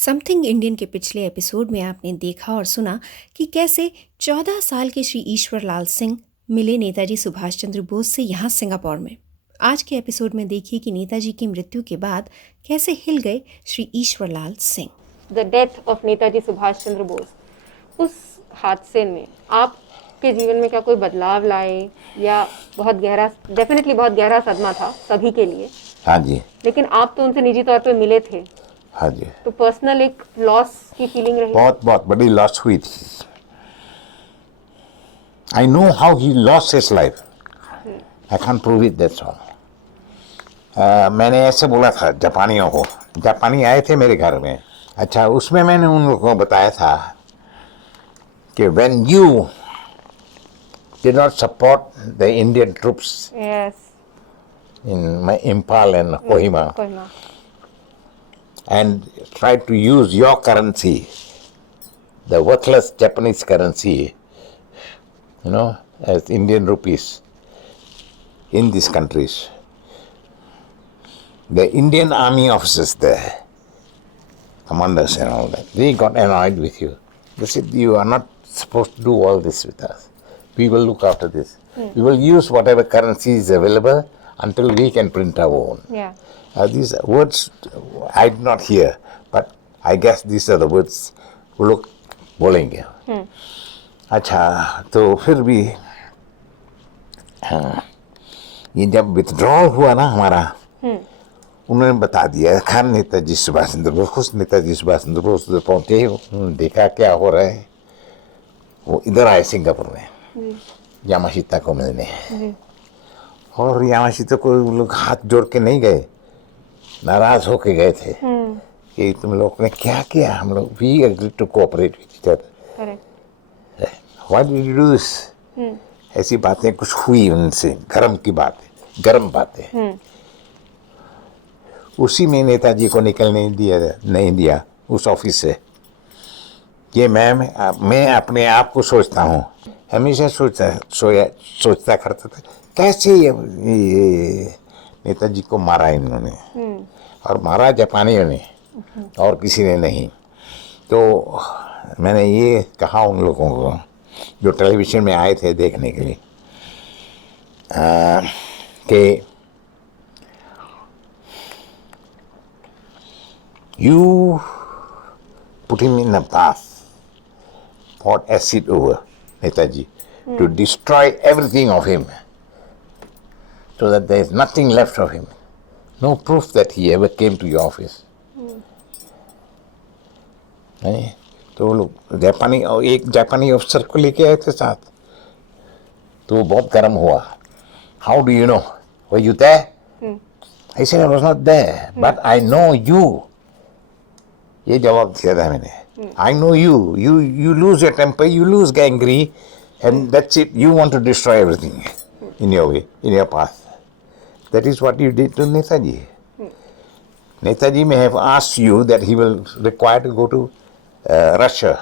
Something Indian के पिछले episode में आपने देखा और सुना कि कैसे 14 साल के श्री ईश्वर लाल सिंह मिले नेताजी सुभाष चंद्र बोस से यहाँ सिंगापुर में। आज के एपिसोड में देखिए कि नेताजी की मृत्यु के बाद कैसे हिल गए Shri Ishwar Lal Singh. The death of Netaji Subhash Chandra Bose, उस हादसे ने आपके जीवन में क्या कोई बदलाव लाए या डेफिनेटली बहुत गहरा सदमा था सभी के लिए। हाँ जी। लेकिन आप तो उनसे निजी तौर पे मिले थे। हाँ जी। तो पर्सनल एक लॉस की फीलिंग रही? बहुत बड़ी लॉस हुई थी। I know how he lost his life, I can prove it, that's all. मैंने ऐसे बोला था जापानियों को, जापानी आए थे मेरे घर में। अच्छा, उसमें मैंने उन लोगों को बताया था कि when you did not support the Indian troops in Impal and Kohima, and tried to use your currency, the worthless Japanese currency, as Indian rupees in these countries. The Indian army officers there, commanders and all that, they got annoyed with you. They said, you are not supposed to do all this with us. We will look after this. We will use whatever currency is available until we can print our own. Yeah. These words I did not hear, but I guess these are the words वो लोग बोलेंगे। अच्छा, तो फिर भी ये जब withdrawal हुआ ना हमारा, उन्होंने बता दिया, खैर नेताजी सुभाष चंद्र बोस पहुंचे, उन्होंने देखा क्या हो रहा है। वो इधर आए सिंगापुर में यामाशीता को मिलने, और यामाशीता को लोग हाथ जोड़ के नहीं गए, नाराज होके गए थे कि तुम लोग ने क्या किया। हम लोग we agree to cooperate with each other, why did you do this. ऐसी बातें कुछ हुई उनसे, गरम बातें। उसी में नेताजी को निकलने नहीं दिया उस ऑफिस से। ये मैं अपने आप को सोचता हूँ, हमेशा सोचता करता था कैसे ये नेताजी को मारा इन्होंने, और मारा जापानियों ने और किसी ने नहीं। तो मैंने ये कहा उन लोगों को जो टेलीविजन में आए थे देखने के लिए कि you put him in a bath, poured acid over Netaji to destroy everything of him, so that there is nothing left of him. No proof that he ever came to your office. तो लोग एक जापानी अफसर को लेके आए थे साथ, तो वो बहुत गर्म हुआ। How do you know? Were you there? I said I was not there, but I know you. ये जवाब दिया था मैंने। I know you. You lose your temper, you lose angry, and that's it. You want to destroy everything in your way, in your path. That is what you did to Netaji. Netaji may have asked you that he will require to go to Russia.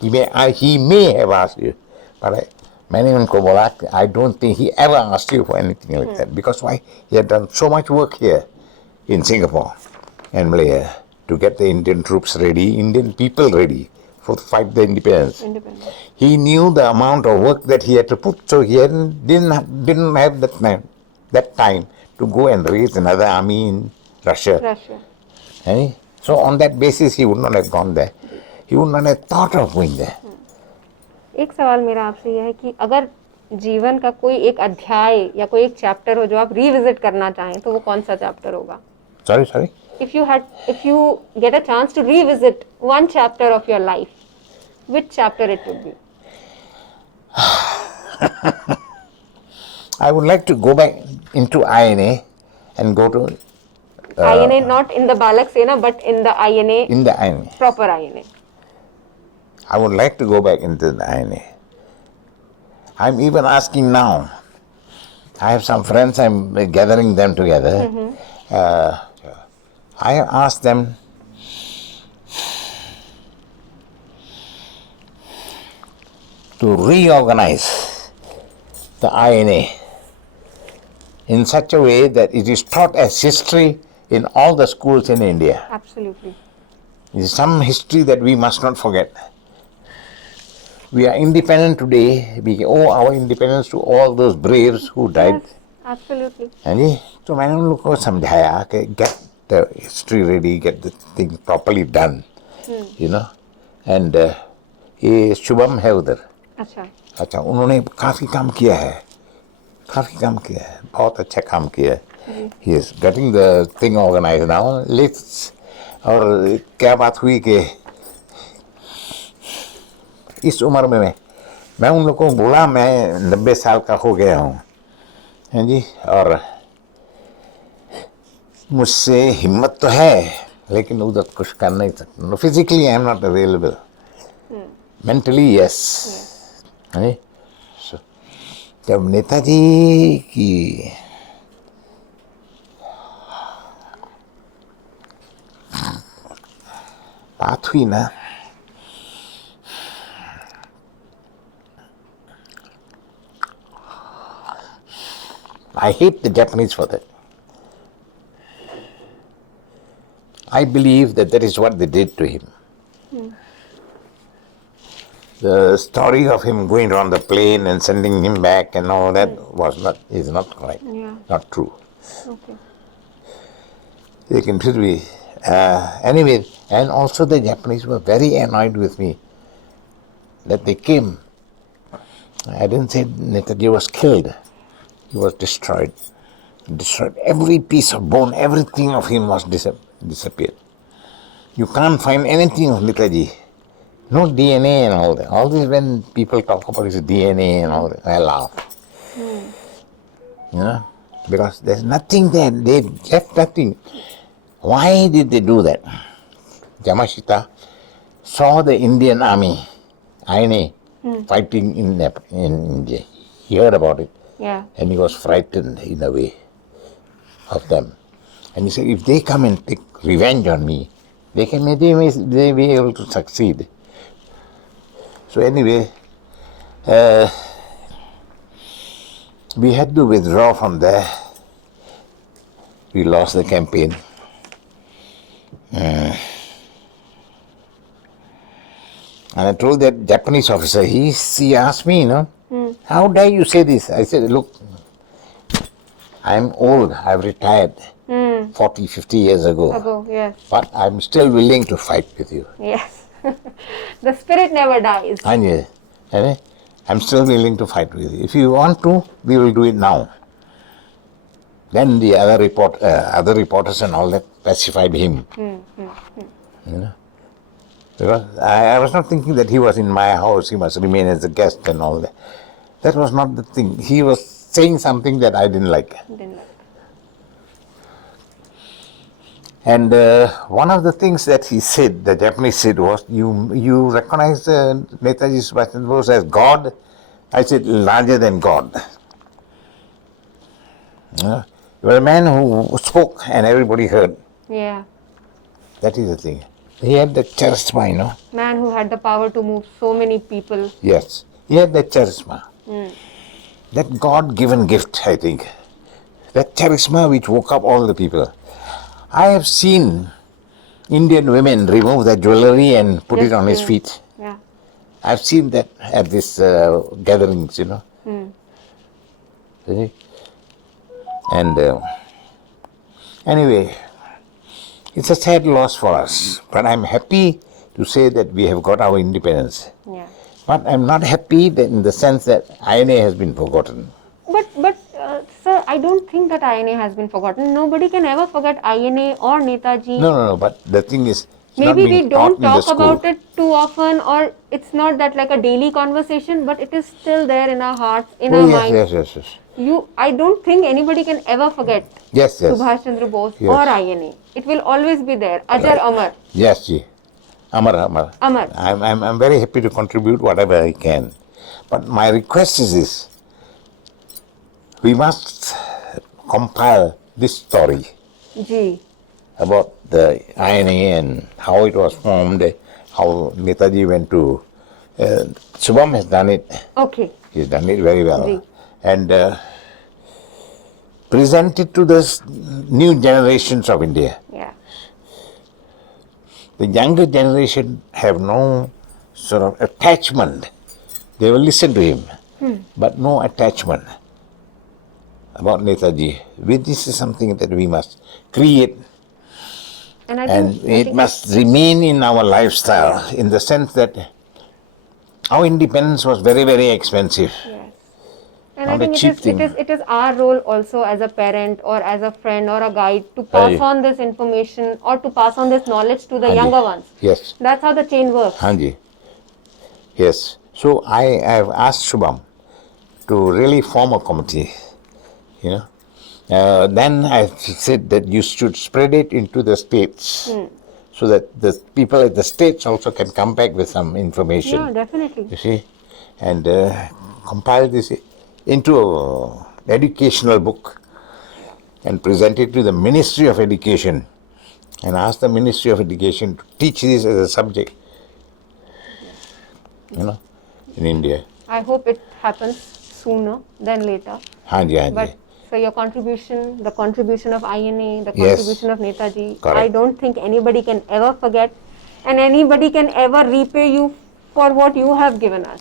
He may have asked you, but मैंने उनको बोला I don't think he ever asked you for anything like that, because why? He had done so much work here in Singapore and Malaya to get the Indian troops ready, Indian people ready for the fight the independence. He knew the amount of work that he had to put, so he didn't have that time to go and raise another army in Russia. So on that basis, he would not have gone there. He would not have thought of going there. एक सवाल मेरा आपसे यह है कि अगर जीवन का कोई एक अध्याय या कोई एक चैप्टर हो जो आप रिविजिट करना चाहें, तो वो कौन सा चैप्टर होगा? Sorry. If you get a chance to revisit one chapter of your life, which chapter it would be? I would like to go back into INA and go to INA, not in the Balak Sena, but in the INA. In the INA. Proper INA. I would like to go back into the INA. I'm even asking now. I have some friends, I'm gathering them together. I have asked them to reorganize the INA in such a way that it is taught as history in all the schools in India. Absolutely. It's some history that we must not forget. We are independent today. We owe our independence to all those braves who died. Yes, absolutely. And तो मैंने उन लोगों को समझाया कि get the history ready, get the thing properly done, you know. And ये शुभम है उधर. अच्छा उन्होंने काफ़ी काम किया है, बहुत अच्छा काम किया है. He is getting the thing organized now. Let's और क्या बात हुई कि इस उम्र में मैं उन लोगों को बोला मैं 90 साल का हो गया हूँ, हैं जी, और मुझसे हिम्मत तो है लेकिन उधर कुछ कर नहीं सकता. Physically I am not available, mentally yes. जब नेताजी की बात हुई ना, I hate the Japanese for that. I believe that is what they did to him. The story of him going around the plane and sending him back and all that is not correct. Yeah. Not true. Okay. लेकिन फिर भी anyway, and also the Japanese were very annoyed with me that they came. I didn't say Netaji was killed. He was destroyed. Every piece of bone, everything of him was disappeared. You can't find anything of Netaji. No DNA and all that. All this, when people talk about his DNA and all that, I laugh. You know, because there's nothing there. They left nothing. Why did they do that? Yamashita saw the Indian army, INA, fighting in India. He heard about it. Yeah. And he was frightened in a way of them. And he said, if they come and take revenge on me, they may be able to succeed. So anyway, we had to withdraw from there. We lost the campaign. And I told that Japanese officer, he asked me, how dare you say this? I said, look, I'm old, I've retired 40, 50 years ago. Yes. But I'm still willing to fight with you. Yes. The spirit never dies. And I'm still willing to fight with you. If you want to, we will do it now. Then the other reporters and all that pacified him. You know? Because I was not thinking that he was in my house, he must remain as a guest and all that. That was not the thing. He was saying something that I didn't like. And one of the things that he said, the Japanese said, was, you recognize Netaji Subhash Chandra Bose as God? I said, larger than God. You were a man who spoke and everybody heard. Yeah. That is the thing. He had the charisma, Man who had the power to move so many people. Yes, he had that charisma. That God-given gift, I think. That charisma which woke up all the people. I have seen Indian women remove their jewelry and put it on his feet. Yeah. I've seen that at this gatherings, See? And anyway, it's a sad loss for us, but I'm happy to say that we have got our independence. Yeah. But I'm not happy that in the sense that INA has been forgotten. But sir, I don't think that INA has been forgotten. Nobody can ever forget INA or Netaji. No, but the thing is, it's maybe not being we don't taught in the talk school. about it too often, or it's not that like a daily conversation, but it is still there in our hearts, in our minds. Yes. I don't think anybody can ever forget Yes. Subhash Chandra Bose or INA. It will always be there. Ajar Amar. Yes, ji. Amar. I'm very happy to contribute whatever I can. But my request is this. We must compile this story about the INA and how it was formed, how Netaji went to... Shubham has done it. Okay. He's done it very well. Ji. And present it to the new generations of India. Yeah. the younger generation have no sort of attachment. They will listen to him, but no attachment about Netaji. This is something that we must create, And I and think, it must remain in our lifestyle, in the sense that our independence was very, very expensive. yes. And Not I a think cheap thing. it is our role also as a parent or as a friend or a guide to pass Right. on this information or to pass on this knowledge to the Hanji. younger ones. Yes. That's how the chain works. Hanji. Yes. So I have asked Shubham to really form a committee, you know. Then I said that you should spread it into the states so that the people at the states also can come back with some information. Yeah, definitely. You see, and compile this into an educational book and present it to the Ministry of Education and ask the Ministry of Education to teach this as a subject, you know, in India. I hope it happens sooner than later. Hanji, Hanji. But so your contribution, the contribution of INA, the Yes. contribution of Netaji, Correct. I don't think anybody can ever forget, and anybody can ever repay you for what you have given us.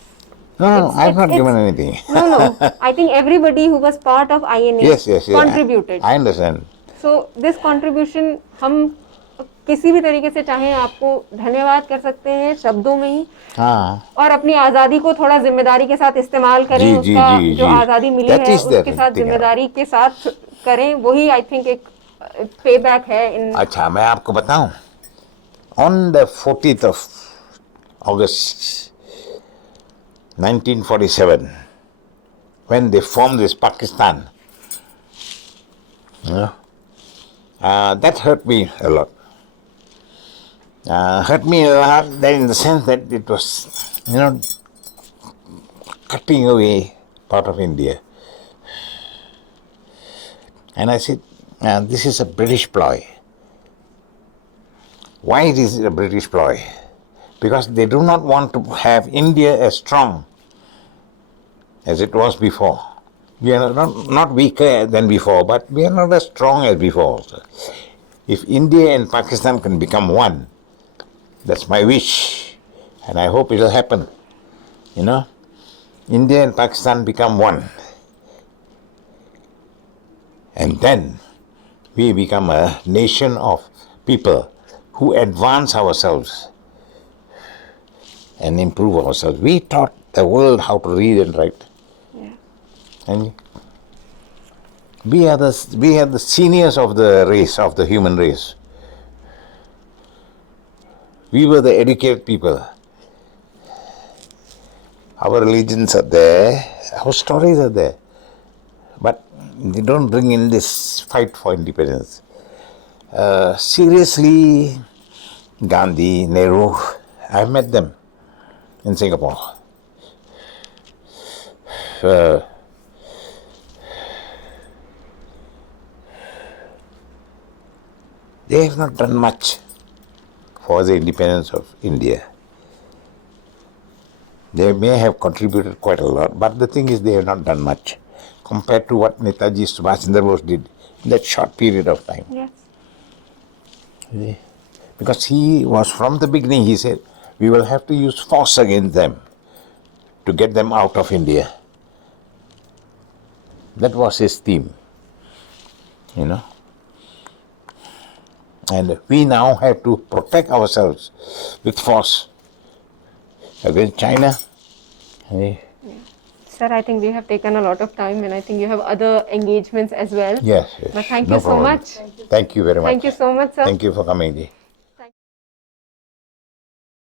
No, I've not it's- given anything. No. I think everybody who was part of INA Yes. contributed. I understand. So this contribution हम किसी भी तरीके से चाहे आपको धन्यवाद कर सकते हैं शब्दों में ही, हाँ. और अपनी आज़ादी को थोड़ा जिम्मेदारी के साथ इस्तेमाल करें, जी, उसका जी, जो जी. आज़ादी मिली That है is the उसके साथ thing. जिम्मेदारी के साथ करें, वही आई थिंक एक पे बैक है इन. अच्छा, मैं आपको बताऊं, on the 40th of August 1947, when they formed this Pakistan, you know, that hurt me a lot. Hurt me a lot in the sense that it was, you know, cutting away part of India. And I said, this is a British ploy. Why is it a British ploy? Because they do not want to have India as strong as it was before. We are not weaker than before, but we are not as strong as before also. If India and Pakistan can become one, that's my wish, and I hope it will happen. You know, India and Pakistan become one, and then we become a nation of people who advance ourselves and improve ourselves. We taught the world how to read and write. Yeah. And we are the seniors of the race, of the human race. We were the educated people. Our religions are there, our stories are there, but they don't bring in this fight for independence. Seriously, Gandhi, Nehru, I've met them in Singapore. They have not done much for the independence of India. They may have contributed quite a lot, but the thing is they have not done much compared to what Netaji Subhash Chandra Bose did in that short period of time. Yes. Because he was, from the beginning, he said, we will have to use force against them to get them out of India. That was his theme, you know. And we now have to protect ourselves with force against China. Sir, I think we have taken a lot of time, and I think you have other engagements as well. Yes. But thank No you so problem. much. Thank you very much. Thank you so much, sir. Thank you for coming. Ji.